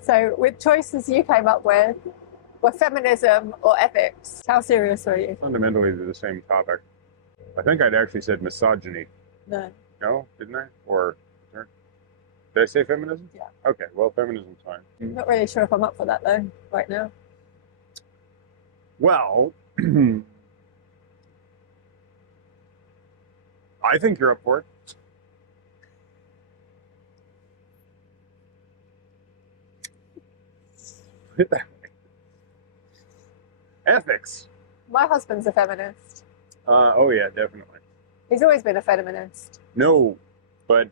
So with choices you came up with were feminism or ethics. How serious were you? Fundamentally, they're the same topic. I think I'd actually said misogyny. No. No, didn't I? Or did I say feminism? Yeah. Okay, well, feminism's fine. I'm not really sure if I'm up for that though, right now. Well, I think you're up for it. Put it that way. Ethics. My husband's a feminist. Oh yeah, definitely. He's always been a feminist. No, but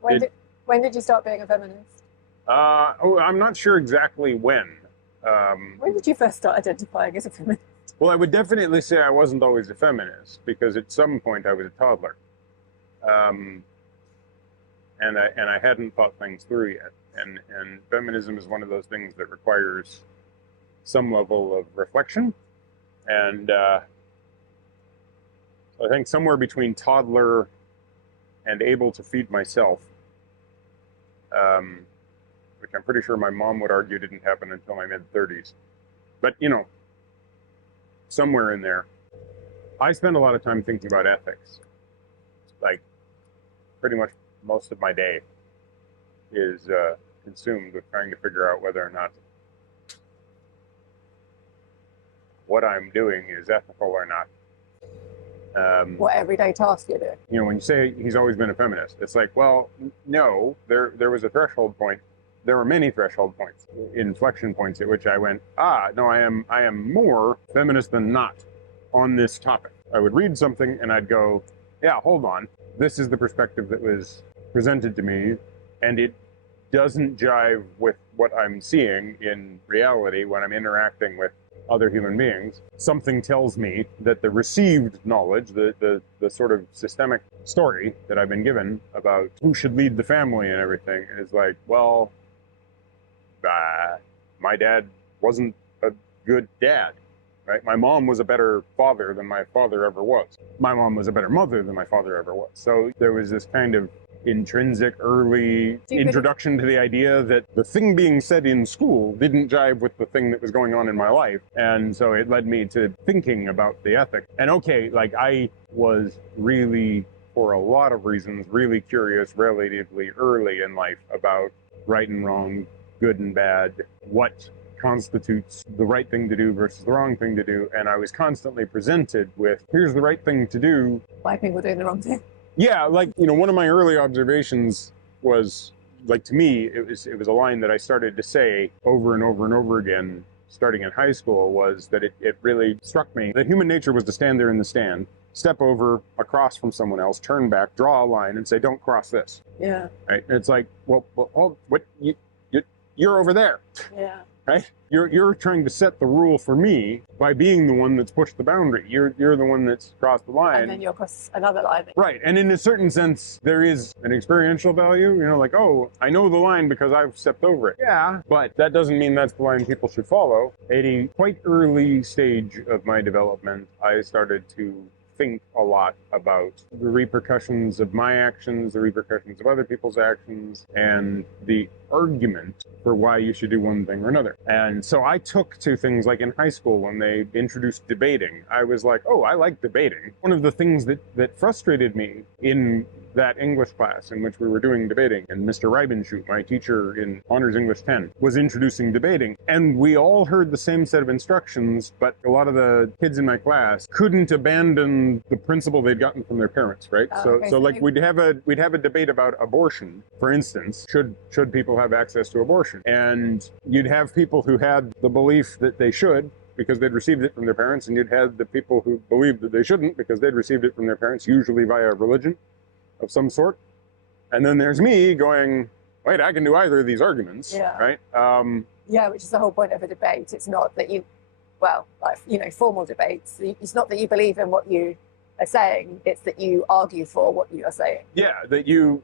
When did you start being a feminist? I'm not sure exactly when. When did you first start identifying as a feminist? Well, I would definitely say I wasn't always a feminist, because at some point I was a toddler. And I hadn't thought things through yet. And feminism is one of those things that requires some level of reflection. And I think somewhere between toddler and able to feed myself, which I'm pretty sure my mom would argue didn't happen until my mid-30s. But, you know, somewhere in there, I spend a lot of time thinking about ethics. Like, pretty much most of my day is consumed with trying to figure out whether or not what I'm doing is ethical or not. What everyday task you do? You know, when you say he's always been a feminist, it's like, well, no, there was a threshold point. There were many threshold points, inflection points at which I went, no, I am more feminist than not on this topic. I would read something and I'd go, yeah, hold on. This is the perspective that was presented to me, and it doesn't jive with what I'm seeing in reality when I'm interacting with other human beings. Something tells me that the received knowledge, the sort of systemic story that I've been given about who should lead the family and everything is like, well, my dad wasn't a good dad, right? My mom was a better father than my father ever was. My mom was a better mother than my father ever was. So there was this kind of intrinsic early introduction to the idea that the thing being said in school didn't jive with the thing that was going on in my life. And so it led me to thinking about the ethic. And okay, like I was really, for a lot of reasons, really curious relatively early in life about right and wrong, good and bad, what constitutes the right thing to do versus the wrong thing to do. And I was constantly presented with, here's the right thing to do. White people doing the wrong thing. Yeah, like, you know, one of my early observations was, like, to me, it was a line that I started to say over and over and over again, starting in high school, was that it really struck me that human nature was to stand there in the stand, step over across from someone else, turn back, draw a line, and say, don't cross this. Yeah. Right? And it's like, well, what, you're over there. Yeah. Right? You're trying to set the rule for me by being the one that's pushed the boundary. You're the one that's crossed the line. And then you'll cross another line. Right. And in a certain sense, there is an experiential value, you know, like, oh, I know the line because I've stepped over it. Yeah. But that doesn't mean that's the line people should follow. At a quite early stage of my development, I started to think a lot about the repercussions of my actions, the repercussions of other people's actions, and the argument for why you should do one thing or another. And so I took to things like in high school when they introduced debating. I was like, oh, I like debating. One of the things that frustrated me in that English class in which we were doing debating, and Mr. Reibenschuh, my teacher in Honors English 10, was introducing debating. And we all heard the same set of instructions, but a lot of the kids in my class couldn't abandon the principle they'd gotten from their parents, right? So like we'd have a debate about abortion, for instance. Should people have access to abortion? And you'd have people who had the belief that they should, because they'd received it from their parents, and you'd have the people who believed that they shouldn't because they'd received it from their parents, usually via religion of some sort. And then there's me going, wait, I can do either of these arguments, right? Yeah, which is the whole point of a debate. It's not that you, well, like, you know, formal debates, it's not that you believe in what you are saying, it's that you argue for what you are saying. Yeah, that you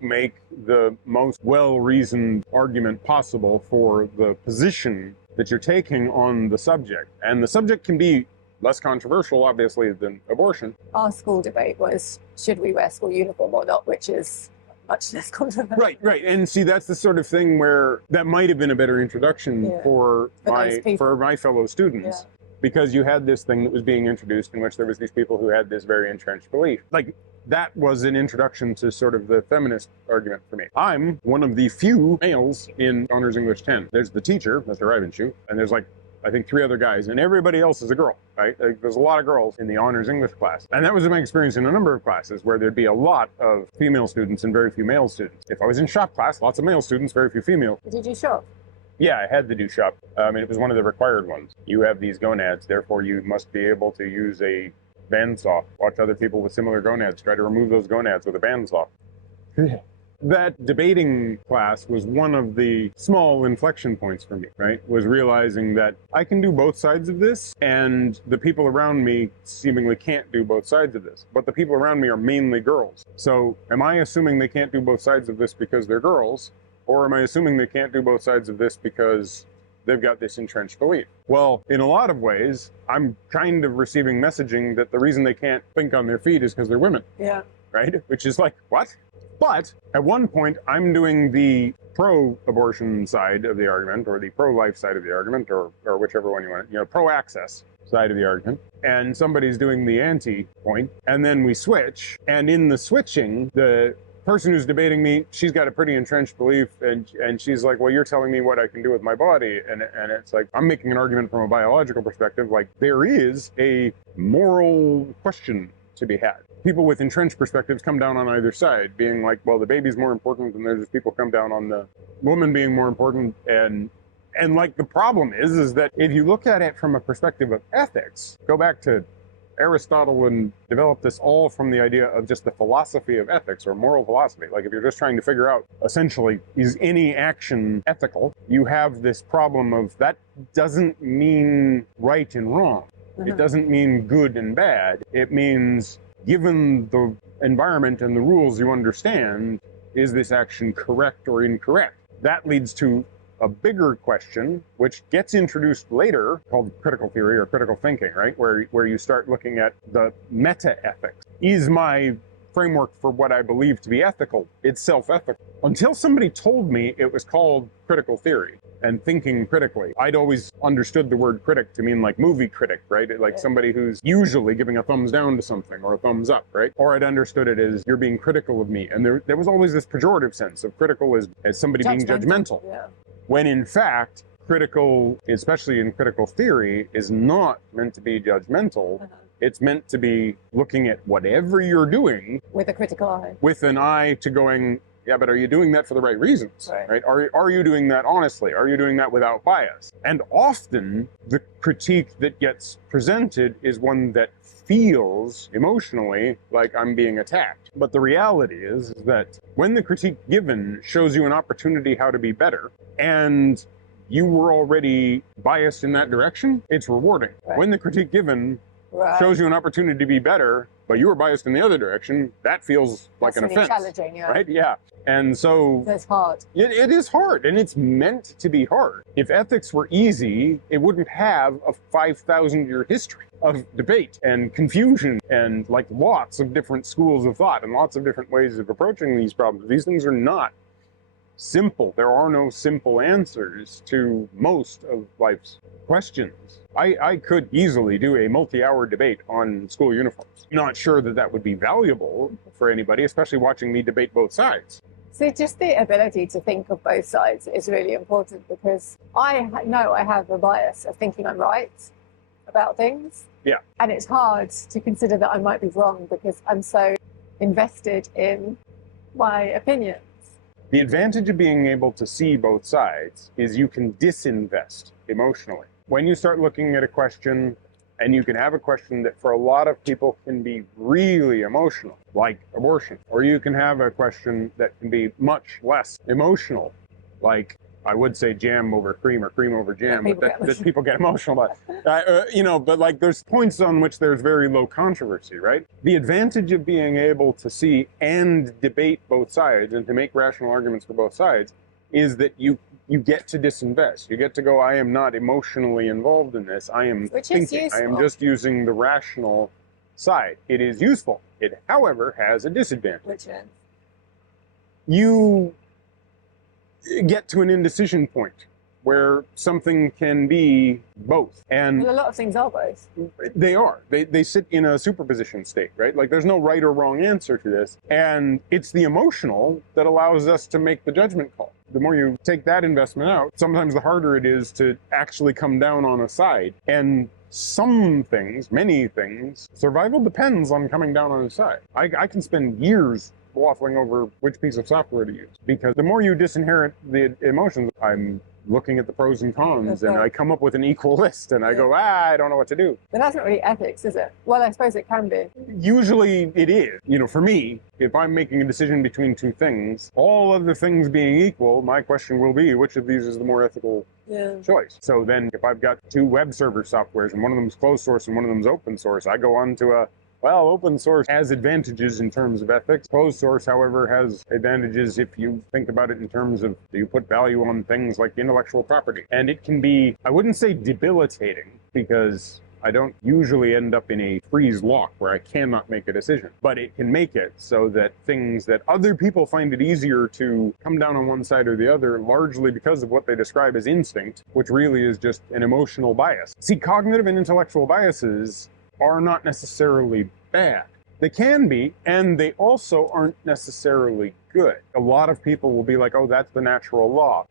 make the most well-reasoned argument possible for the position that you're taking on the subject. And the subject can be less controversial, obviously, than abortion. Our school debate was, should we wear school uniform or not, which is much less controversial. Right, right. And see, that's the sort of thing where that might have been a better introduction for my fellow students. Because you had this thing that was being introduced in which there was these people who had this very entrenched belief. Like, that was an introduction to sort of the feminist argument for me. I'm one of the few males in Honors English 10. There's the teacher, Mr. Ivanshu, and there's like, I think 3 other guys, and everybody else is a girl, right? Like, there's a lot of girls in the Honors English class. And that was my experience in a number of classes where there'd be a lot of female students and very few male students. If I was in shop class, lots of male students, very few female. Did you shop? Yeah, I had to do shop. It was one of the required ones. You have these gonads, therefore you must be able to use a bandsaw. Watch other people with similar gonads try to remove those gonads with a bandsaw. That debating class was one of the small inflection points for me, right? Was realizing that I can do both sides of this, and the people around me seemingly can't do both sides of this. But the people around me are mainly girls. So am I assuming they can't do both sides of this because they're girls? Or am I assuming they can't do both sides of this because they've got this entrenched belief? Well, in a lot of ways, I'm kind of receiving messaging that the reason they can't think on their feet is because they're women. Yeah. Right? Which is like, what? But at one point, I'm doing the pro-abortion side of the argument, or the pro-life side of the argument, or whichever one you want, pro-access side of the argument. And somebody's doing the anti-point. And then we switch. And in the switching, the person who's debating me, she's got a pretty entrenched belief, and she's like, well, you're telling me what I can do with my body. And it's like, I'm making an argument from a biological perspective, like there is a moral question to be had. People with entrenched perspectives come down on either side, being like, well, the baby's more important, and there's people come down on the woman being more important. And like the problem is that if you look at it from a perspective of ethics, go back to Aristotle and developed this all from the idea of just the philosophy of ethics, or moral philosophy. Like if you're just trying to figure out, essentially, is any action ethical? You have this problem of that doesn't mean right and wrong. It doesn't mean good and bad. It means, given the environment and the rules you understand, is this action correct or incorrect? That leads to a bigger question, which gets introduced later, called critical theory or critical thinking, right? Where you start looking at the meta-ethics. Is my framework for what I believe to be ethical itself ethical? Until somebody told me it was called critical theory and thinking critically, I'd always understood the word critic to mean like movie critic, right? Like somebody who's usually giving a thumbs down to something or a thumbs up, right? Or I'd understood it as you're being critical of me. And there was always this pejorative sense of critical as somebody being judgmental. Yeah. When in fact, critical, especially in critical theory, is not meant to be judgmental. It's meant to be looking at whatever you're doing with a critical eye. With an eye to going, yeah, but are you doing that for the right reasons? Right? Are you doing that honestly? Are you doing that without bias? And often the critique that gets presented is one that feels emotionally like I'm being attacked. But the reality is that when the critique given shows you an opportunity how to be better, and you were already biased in that direction, it's rewarding. When the critique given shows you an opportunity to be better, but you were biased in the other direction, that feels like an offense. Challenging, right? Yeah. And so it's hard. It is hard, and it's meant to be hard. If ethics were easy, it wouldn't have a 5,000-year history of debate and confusion and like lots of different schools of thought and lots of different ways of approaching these problems. These things are not simple. There are no simple answers to most of life's questions. I could easily do a multi-hour debate on school uniforms. Not sure that that would be valuable for anybody, especially watching me debate both sides. So just the ability to think of both sides is really important, because I know I have a bias of thinking I'm right about things. Yeah. And it's hard to consider that I might be wrong because I'm so invested in my opinions. The advantage of being able to see both sides is you can disinvest emotionally. When you start looking at a question, and you can have a question that for a lot of people can be really emotional, like abortion, or you can have a question that can be much less emotional, like I would say jam over cream or cream over jam, but that people get emotional about. But like there's points on which there's very low controversy, right? The advantage of being able to see and debate both sides and to make rational arguments for both sides is that you get to disinvest. You get to go, I am not emotionally involved in this. I am thinking. I am just using the rational side. It is useful. It, however, has a disadvantage. Which is? you get to an indecision point where something can be both. And Well, a lot of things are both. they are. They sit in a superposition state, right? Like there's no right or wrong answer to this. And it's the emotional that allows us to make the judgment call. The more you take that investment out, sometimes the harder it is to actually come down on a side. And some things, many things, survival depends on coming down on a side. I can spend years waffling over which piece of software to use, because the more you disinherit the emotions, I'm looking at the pros and cons, and I come up with an equal list, and I go, I don't know what to do. But that's not really ethics, is it? Well, I suppose it can be. Usually it is. You know, for me, if I'm making a decision between two things, all of the things being equal, my question will be, which of these is the more ethical choice? So then if I've got two web server softwares, and one of them is closed source and one of them is open source, I go on to a, well, open source has advantages in terms of ethics. Closed source, however, has advantages if you think about it in terms of, do you put value on things like intellectual property? And it can be, I wouldn't say debilitating, because I don't usually end up in a freeze lock where I cannot make a decision. But it can make it so that things that other people find it easier to come down on one side or the other, largely because of what they describe as instinct, which really is just an emotional bias. See, cognitive and intellectual biases are not necessarily bad. They can be, and they also aren't necessarily good. A lot of people will be like, oh, that's the natural law.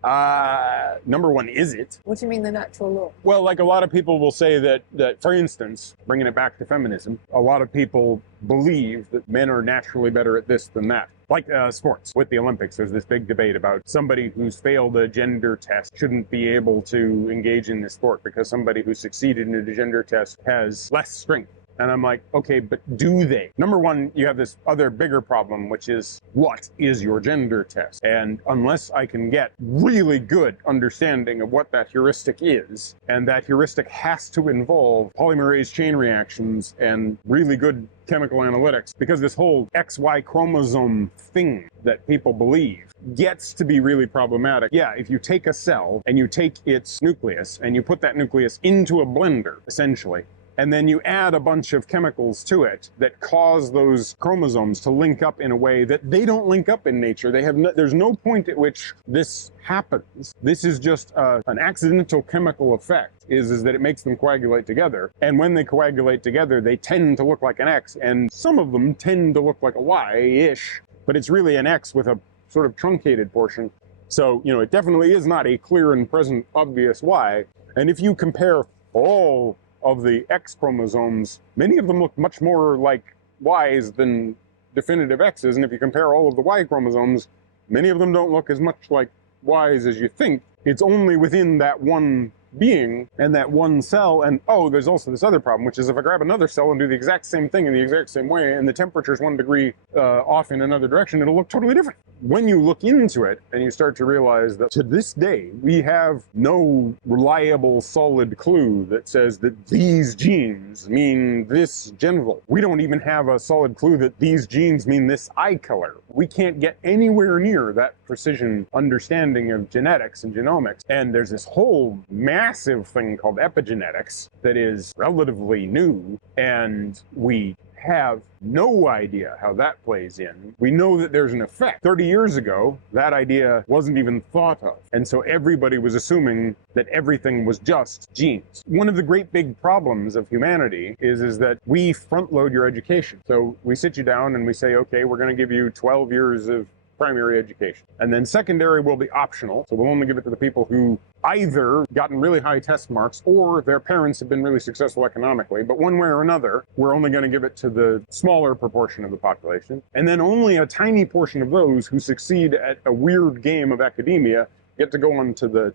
Number one, is it? What do you mean the natural law? Well, like a lot of people will say that, for instance, bringing it back to feminism, a lot of people believe that men are naturally better at this than that. Like sports. With the Olympics, there's this big debate about somebody who's failed a gender test shouldn't be able to engage in this sport because somebody who succeeded in a gender test has less strength. And I'm like, okay, but do they? Number one, you have this other bigger problem, which is, what is your gender test? And unless I can get really good understanding of what that heuristic is, and that heuristic has to involve polymerase chain reactions and really good chemical analytics, because this whole XY chromosome thing that people believe gets to be really problematic. Yeah, if you take a cell and you take its nucleus and you put that nucleus into a blender, essentially, and then you add a bunch of chemicals to it that cause those chromosomes to link up in a way that they don't link up in nature. They have there's no point at which this happens. This is just an accidental chemical effect, is that it makes them coagulate together. And when they coagulate together, they tend to look like an X, and some of them tend to look like a Y-ish, but it's really an X with a sort of truncated portion. So, you know, it definitely is not a clear and present obvious Y. And if you compare all of the X chromosomes, many of them look much more like Ys than definitive X's, and if you compare all of the Y chromosomes, many of them don't look as much like Ys as you think. It's only within that one being and that one cell, and oh, there's also this other problem, which is if I grab another cell and do the exact same thing in the exact same way, and the temperature's 1 degree off in another direction, it'll look totally different. When you look into it and you start to realize that to this day, we have no reliable solid clue that says that these genes mean this genital. We don't even have a solid clue that these genes mean this eye color. We can't get anywhere near that precision understanding of genetics and genomics. And there's this whole massive thing called epigenetics that is relatively new, and we have no idea how that plays in. We know that there's an effect. 30 years ago, that idea wasn't even thought of. And so everybody was assuming that everything was just genes. One of the great big problems of humanity is that we front load your education. So we sit you down and we say, okay, we're going to give you 12 years of primary education. And then secondary will be optional. So we'll only give it to the people who either gotten really high test marks or their parents have been really successful economically. But one way or another, we're only going to give it to the smaller proportion of the population. And then only a tiny portion of those who succeed at a weird game of academia get to go on to the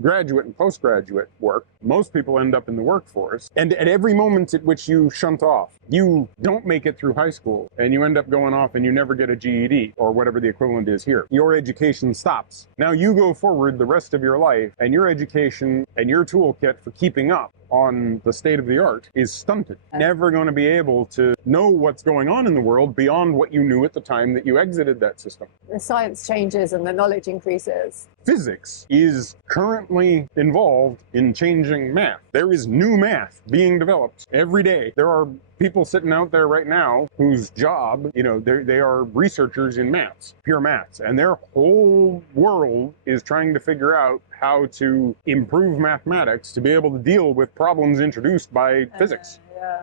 graduate and postgraduate work. Most people end up in the workforce. And at every moment at which you shunt off, you don't make it through high school and you end up going off and you never get a GED or whatever the equivalent is here. Your education stops. Now you go forward the rest of your life and your education and your toolkit for keeping up on the state of the art is stunted. Never going to be able to know what's going on in the world beyond what you knew at the time that you exited that system. The science changes and the knowledge increases. physics is currently involved in changing math. There is new math being developed every day. There are people sitting out there right now whose job, they are researchers in maths, pure maths, and their whole world is trying to figure out how to improve mathematics to be able to deal with problems introduced by physics.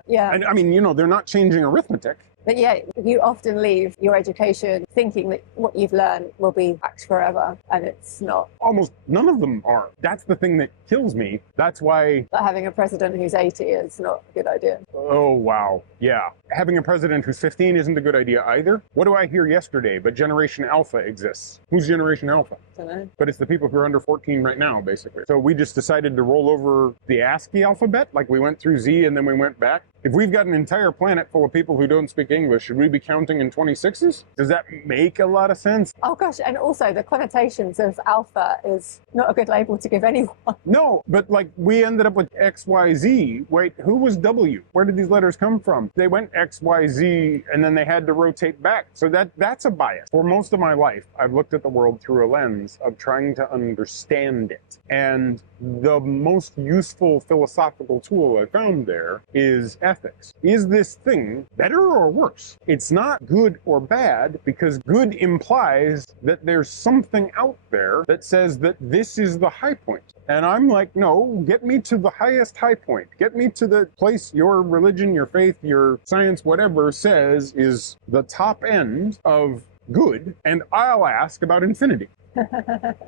Yeah. And I mean, they're not changing arithmetic. But yeah, you often leave your education thinking that what you've learned will be fact forever, and it's not. Almost none of them are. That's the thing that kills me. That's why... But having a president who's 80 is not a good idea. Oh, wow. Yeah. Having a president who's 15 isn't a good idea either. What do I hear yesterday? But Generation Alpha exists. Who's Generation Alpha? I don't know. But it's the people who are under 14 right now, basically. So we just decided to roll over the ASCII alphabet, like we went through Z and then we went back. If we've got an entire planet full of people who don't speak English, should we be counting in 26s? Does that make a lot of sense? Oh gosh, and also the connotations of alpha is not a good label to give anyone. No, but like we ended up with XYZ. Wait, who was W? Where did these letters come from? They went XYZ and then they had to rotate back. So that's a bias. For most of my life, I've looked at the world through a lens of trying to understand it. And the most useful philosophical tool I found there is ethics. Is this thing better or worse? It's not good or bad, because good implies that there's something out there that says that this is the high point. And I'm like, no, get me to the highest high point. Get me to the place your religion, your faith, your science, whatever says is the top end of good, and I'll ask about infinity.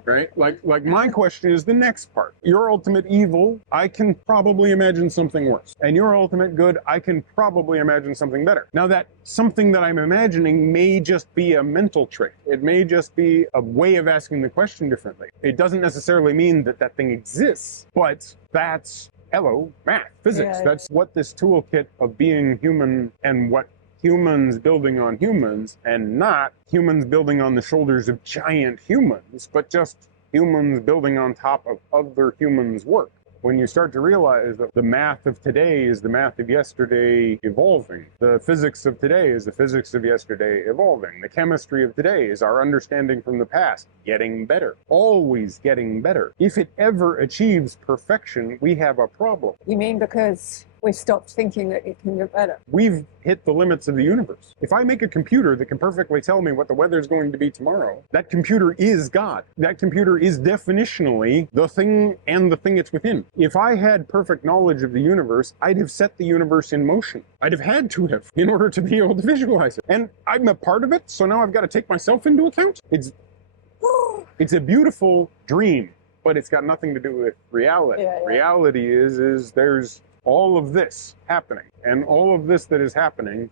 Right? Like my question is the next part. Your ultimate evil, I can probably imagine something worse. And your ultimate good, I can probably imagine something better. Now that something that I'm imagining may just be a mental trick. It may just be a way of asking the question differently. It doesn't necessarily mean that that thing exists, but that's, hello, math, physics. Yeah. That's what this toolkit of being human and what humans building on humans, and not humans building on the shoulders of giant humans, but just humans building on top of other humans' work. When you start to realize that the math of today is the math of yesterday evolving, the physics of today is the physics of yesterday evolving, the chemistry of today is our understanding from the past getting better, always getting better. If it ever achieves perfection, we have a problem. You mean because we've stopped thinking that it can get better? We've hit the limits of the universe. If I make a computer that can perfectly tell me what the weather's going to be tomorrow, that computer is God. That computer is definitionally the thing and the thing it's within. If I had perfect knowledge of the universe, I'd have set the universe in motion. I'd have had to have in order to be able to visualize it. And I'm a part of it, so now I've got to take myself into account. It's a beautiful dream, but it's got nothing to do with reality. Yeah. Reality is there's all of this happening, and all of this that is happening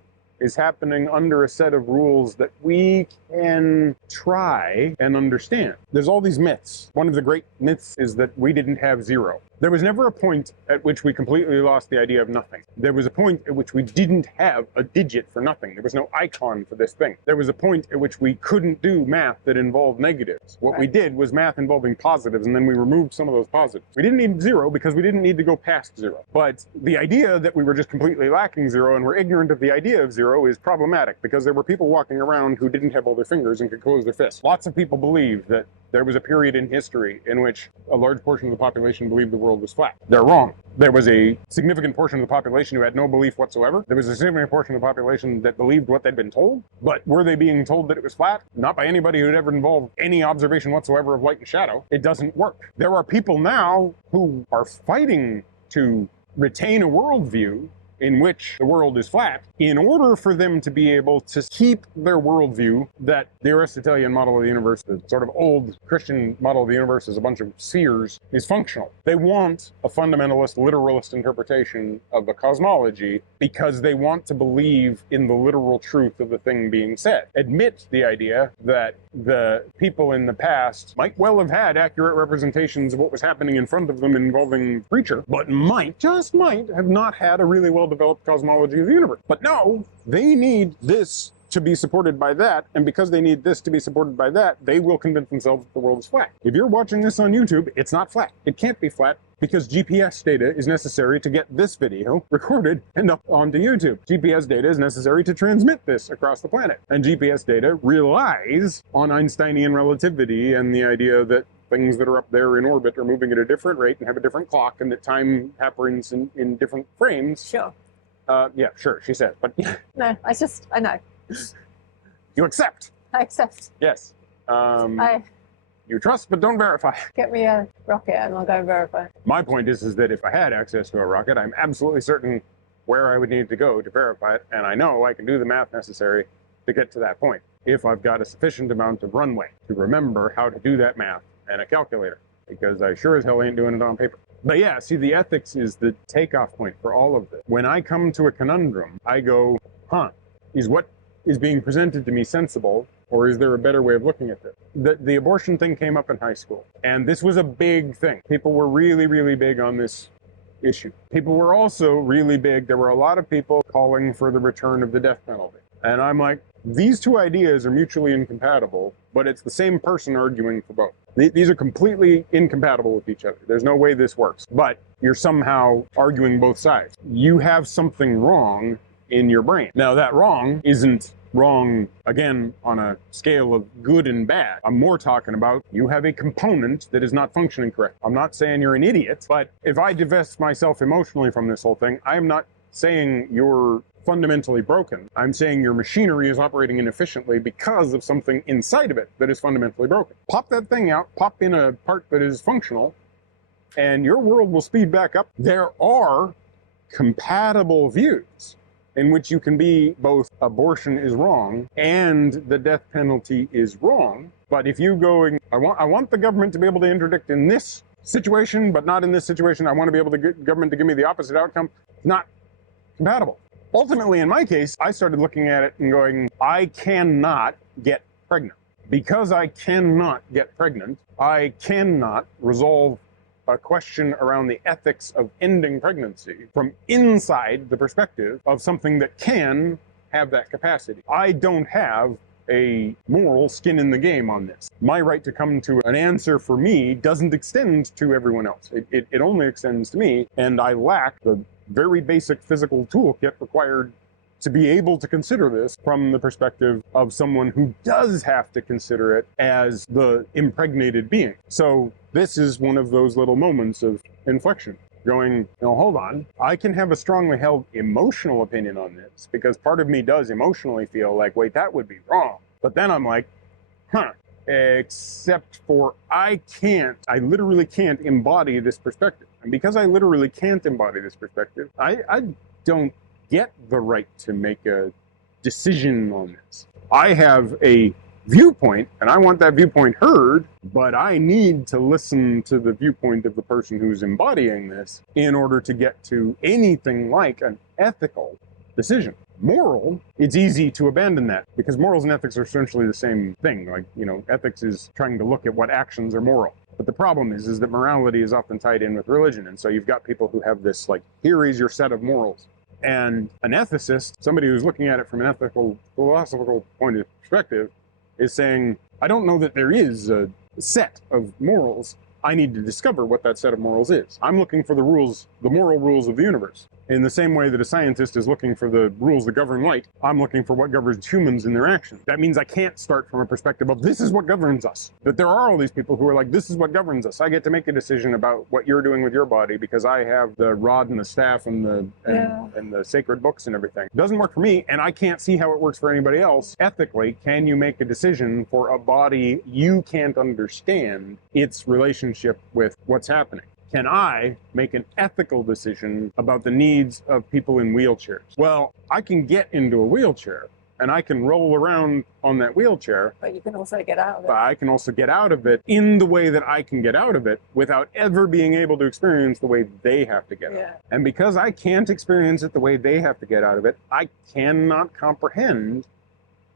under a set of rules that we can try and understand. There's all these myths. One of the great myths is that we didn't have zero. There was never a point at which we completely lost the idea of nothing. There was a point at which we didn't have a digit for nothing. There was no icon for this thing. There was a point at which we couldn't do math that involved negatives. What we did was math involving positives, and then we removed some of those positives. We didn't need zero because we didn't need to go past zero. But the idea that we were just completely lacking zero and were ignorant of the idea of zero is problematic, because there were people walking around who didn't have all their fingers and could close their fists. Lots of people believe that there was a period in history in which a large portion of the population believed the world was flat. They're wrong. There was a significant portion of the population who had no belief whatsoever. There was a significant portion of the population that believed what they'd been told. But were they being told that it was flat? Not by anybody who'd ever involved any observation whatsoever of light and shadow. It doesn't work. There are people now who are fighting to retain a worldview in which the world is flat, in order for them to be able to keep their worldview that the Aristotelian model of the universe, the sort of old Christian model of the universe is a bunch of spheres, is functional. They want a fundamentalist, literalist interpretation of the cosmology because they want to believe in the literal truth of the thing being said. Admit the idea that the people in the past might well have had accurate representations of what was happening in front of them involving creature, but might, just might, have not had a really well-developed cosmology of the universe. But no, they need this to be supported by that, and because they need this to be supported by that, they will convince themselves that the world is flat. If you're watching this on YouTube, it's not flat. It can't be flat, because GPS data is necessary to get this video recorded and up onto YouTube. GPS data is necessary to transmit this across the planet. And GPS data relies on Einsteinian relativity and the idea that things that are up there in orbit are moving at a different rate and have a different clock, and that time happens in different frames. Sure. Yeah, sure, she said. But No, I know. you accept. I accept. Yes. You trust, but don't verify. Get me a rocket and I'll go and verify. My point is that if I had access to a rocket, I'm absolutely certain where I would need to go to verify it, and I know I can do the math necessary to get to that point if I've got a sufficient amount of runway to remember how to do that math and a calculator, because I sure as hell ain't doing it on paper. But yeah, see, the ethics is the takeoff point for all of this. When I come to a conundrum, I go, is what is being presented to me sensible? Or is there a better way of looking at this? The abortion thing came up in high school, and this was a big thing. People were really, really big on this issue. People were also really big. There were a lot of people calling for the return of the death penalty. And I'm like, these two ideas are mutually incompatible, but it's the same person arguing for both. These are completely incompatible with each other. There's no way this works, but you're somehow arguing both sides. You have something wrong in your brain. Now, that wrong isn't wrong, again, on a scale of good and bad. I'm more talking about you have a component that is not functioning correct. I'm not saying you're an idiot, but if I divest myself emotionally from this whole thing, I'm not saying you're fundamentally broken. I'm saying your machinery is operating inefficiently because of something inside of it that is fundamentally broken. Pop that thing out, pop in a part that is functional, and your world will speed back up. There are compatible views in which you can be both abortion is wrong and the death penalty is wrong. But if you going, I want the government to be able to interdict in this situation, but not in this situation. I want to be able to get government to give me the opposite outcome. Not compatible. Ultimately, in my case, I started looking at it and going, I cannot get pregnant. Because I cannot get pregnant, I cannot resolve a question around the ethics of ending pregnancy from inside the perspective of something that can have that capacity. I don't have a moral skin in the game on this. My right to come to an answer for me doesn't extend to everyone else. It only extends to me, and I lack the very basic physical toolkit required to be able to consider this from the perspective of someone who does have to consider it as the impregnated being. So this is one of those little moments of inflection, going, no, hold on, I can have a strongly held emotional opinion on this, because part of me does emotionally feel like, wait, that would be wrong. But then I'm like, except for I literally can't embody this perspective. And because I literally can't embody this perspective, I don't get the right to make a decision on this. I have a viewpoint, and I want that viewpoint heard, but I need to listen to the viewpoint of the person who's embodying this in order to get to anything like an ethical decision. Moral, it's easy to abandon that, because morals and ethics are essentially the same thing. Like, ethics is trying to look at what actions are moral. But the problem is that morality is often tied in with religion. And so you've got people who have this, like, here is your set of morals. And an ethicist, somebody who's looking at it from an ethical, philosophical point of perspective, is saying, I don't know that there is a set of morals. I need to discover what that set of morals is. I'm looking for the rules, the moral rules of the universe. In the same way that a scientist is looking for the rules that govern light, I'm looking for what governs humans in their actions. That means I can't start from a perspective of this is what governs us. But there are all these people who are like, this is what governs us. I get to make a decision about what you're doing with your body because I have the rod and the staff and the sacred books and everything. It doesn't work for me, and I can't see how it works for anybody else. Ethically, can you make a decision for a body you can't understand its relationship with what's happening? Can I make an ethical decision about the needs of people in wheelchairs? Well, I can get into a wheelchair and I can roll around on that wheelchair. But you can also get out of it. But I can also get out of it in the way that I can get out of it without ever being able to experience the way they have to get out of it. And because I can't experience it the way they have to get out of it, I cannot comprehend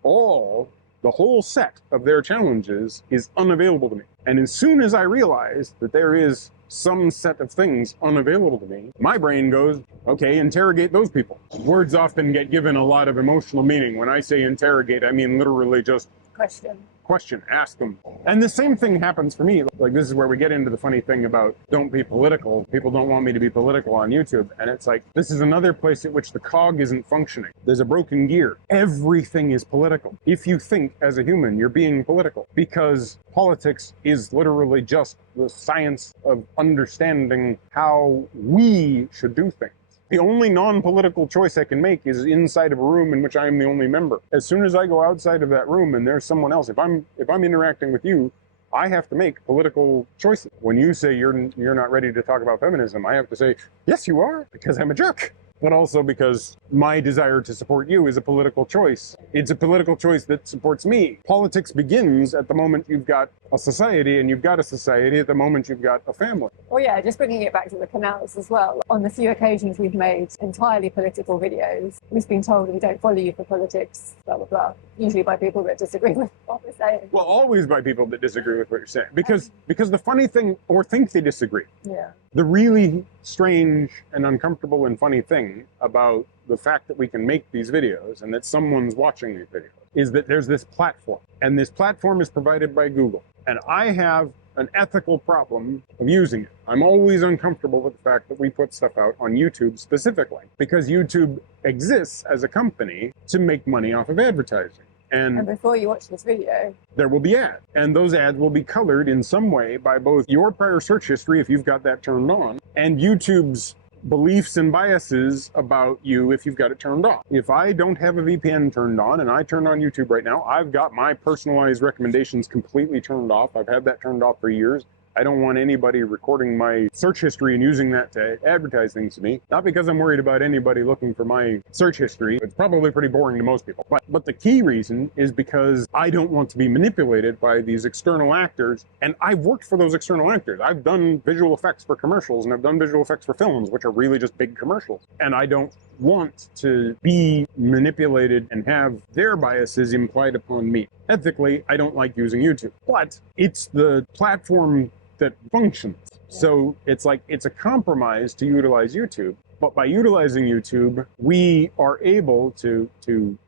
the whole set of their challenges is unavailable to me. And as soon as I realize that there is some set of things unavailable to me, my brain goes, okay, interrogate those people. Words often get given a lot of emotional meaning. When I say interrogate, I mean literally just question. question, ask them. And the same thing happens for me. Like, this is where we get into the funny thing about don't be political. People don't want me to be political on YouTube. And it's like, this is another place at which the cog isn't functioning. There's a broken gear. Everything is political. If you think as a human, you're being political, because politics is literally just the science of understanding how we should do things. The only non-political choice I can make is inside of a room in which I am the only member. As soon as I go outside of that room and there's someone else, if I'm interacting with you, I have to make political choices. When you say you're not ready to talk about feminism, I have to say, yes, you are, because I'm a jerk. But also because my desire to support you is a political choice. It's a political choice that supports me. Politics begins at the moment you've got a society, and you've got a society at the moment you've got a family. Well, yeah, just bringing it back to the canals as well. On the few occasions we've made entirely political videos, we've been told we don't follow you for politics, blah, blah, blah. Usually by people that disagree with what we're saying. Well, always by people that disagree with what you're saying. Because the funny thing, or think they disagree. Yeah. The really strange and uncomfortable and funny thing about the fact that we can make these videos and that someone's watching these videos is that there's this platform. And this platform is provided by Google. And I have an ethical problem of using it. I'm always uncomfortable with the fact that we put stuff out on YouTube specifically, because YouTube exists as a company to make money off of advertising. And before you watch this video, there will be ads. And those ads will be colored in some way by both your prior search history, if you've got that turned on, and YouTube's beliefs and biases about you if you've got it turned off. If I don't have a VPN turned on and I turn on YouTube right now, I've got my personalized recommendations completely turned off. I've had that turned off for years. I don't want anybody recording my search history and using that to advertise things to me. Not because I'm worried about anybody looking for my search history. It's probably pretty boring to most people. But the key reason is because I don't want to be manipulated by these external actors. And I've worked for those external actors. I've done visual effects for commercials, and I've done visual effects for films, which are really just big commercials. And I don't want to be manipulated and have their biases implied upon me. Ethically, I don't like using YouTube. But it's the platform that functions. So it's like, it's a compromise to utilize YouTube, but by utilizing YouTube, we are able to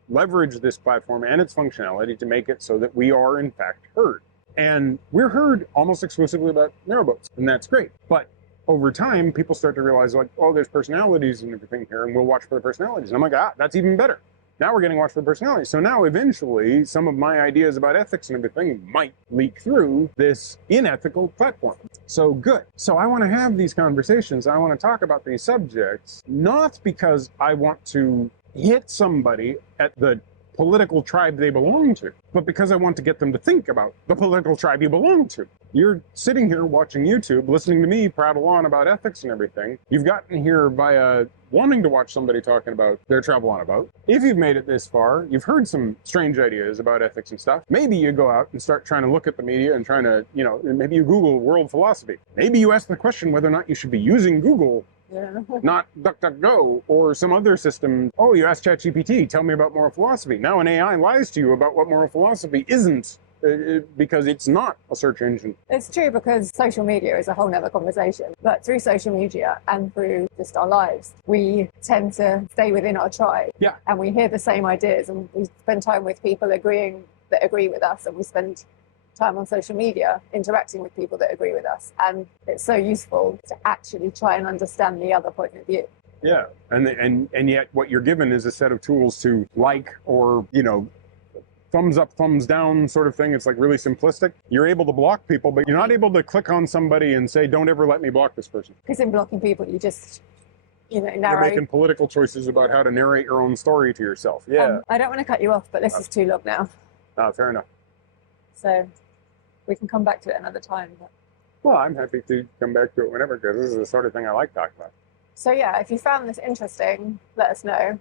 leverage this platform and its functionality to make it so that we are in fact heard. And we're heard almost exclusively about narrowboats, and that's great. But over time, people start to realize, like, oh, there's personalities and everything here, and we'll watch for the personalities. And I'm like, that's even better. Now we're getting watched for the personalities. So now eventually some of my ideas about ethics and everything might leak through this unethical platform. So good. So I want to have these conversations. I want to talk about these subjects, not because I want to hit somebody at the political tribe they belong to, but because I want to get them to think about the political tribe you belong to. You're sitting here watching YouTube, listening to me prattle on about ethics and everything. You've gotten here via wanting to watch somebody talking about their travel on a boat. If you've made it this far, you've heard some strange ideas about ethics and stuff. Maybe you go out and start trying to look at the media and trying to, maybe you Google world philosophy. Maybe you ask the question whether or not you should be using Google, not DuckDuckGo or some other system. Oh, you ask ChatGPT, tell me about moral philosophy. Now an AI lies to you about what moral philosophy isn't, because it's not a search engine. It's true, because social media is a whole nother conversation. But through social media and through just our lives, we tend to stay within our tribe. Yeah. And we hear the same ideas, and we spend time with people that agree with us, and we spend time on social media interacting with people that agree with us. And it's so useful to actually try and understand the other point of view. Yeah. And yet what you're given is a set of tools to like, or, thumbs up, thumbs down sort of thing. It's like really simplistic. You're able to block people, but you're not able to click on somebody and say, don't ever let me block this person. Because in blocking people, you just, narrate. You're making political choices about how to narrate your own story to yourself. Yeah. I don't want to cut you off, but this is too long now. Fair enough. So we can come back to it another time. But... Well, I'm happy to come back to it whenever, because this is the sort of thing I like talking about. So yeah, if you found this interesting, let us know.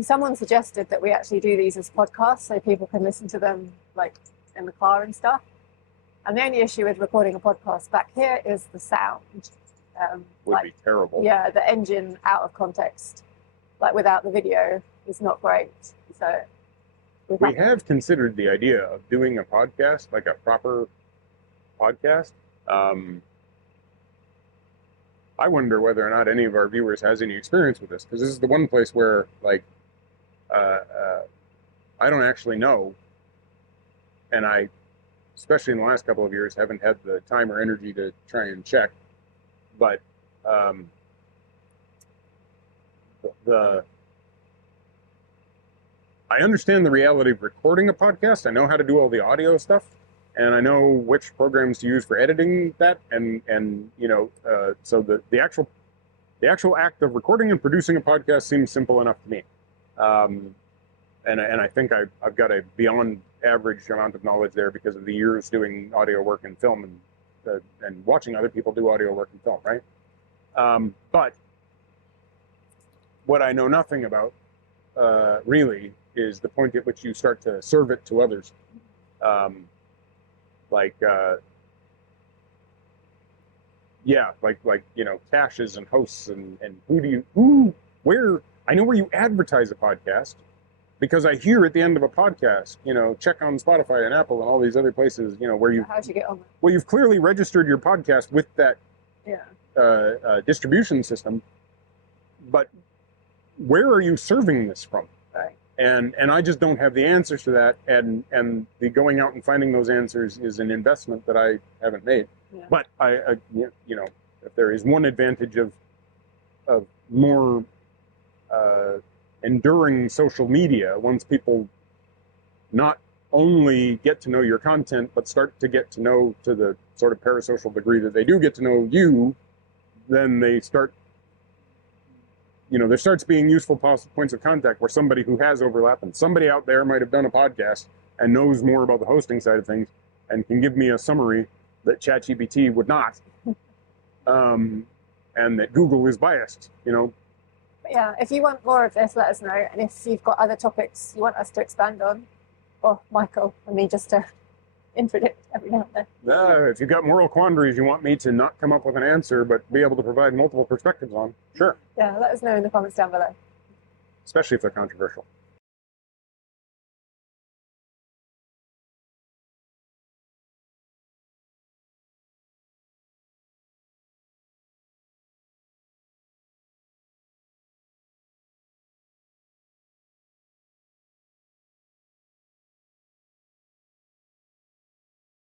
Someone suggested that we actually do these as podcasts so people can listen to them like in the car and stuff. And the only issue with recording a podcast back here is the sound. Would be terrible. Yeah, the engine out of context, like without the video, is not great. So we have considered the idea of doing a podcast, like a proper podcast. I wonder whether or not any of our viewers has any experience with this, because this is the one place where, like, I don't actually know and I, especially in the last couple of years, haven't had the time or energy to try and check. But I understand the reality of recording a podcast. I know how to do all the audio stuff, and I know which programs to use for editing that, and you know, so the actual act of recording and producing a podcast seems simple enough to me. And I think I've got a beyond average amount of knowledge there because of the years doing audio work and film and watching other people do audio work and film, right? But what I know nothing about really is the point at which you start to serve it to others. Yeah, like you know, caches and hosts and where I know where you advertise a podcast, because I hear at the end of a podcast, you know, check on Spotify and Apple and all these other places, you know, where you How'd you get on that? well, you've clearly registered your podcast with that Yeah. distribution system, but where are you serving this from? Right. And I just don't have the answers to that, and the going out and finding those answers is an investment that I haven't made. Yeah. But I you know, if there is one advantage of more enduring social media, once people not only get to know your content, but start to get to know, to the sort of parasocial degree that they do get to know you, then they start, you know, there starts being useful points of contact where somebody who has overlap, and somebody out there might have done a podcast and knows more about the hosting side of things and can give me a summary that ChatGPT would not, and that Google is biased, you know. But yeah, if you want more of this, let us know. And if you've got other topics you want us to expand on, or Michael and me just to interdict every now and then. If you've got moral quandaries you want me to not come up with an answer, but be able to provide multiple perspectives on, sure. Yeah, let us know in the comments down below. Especially if they're controversial.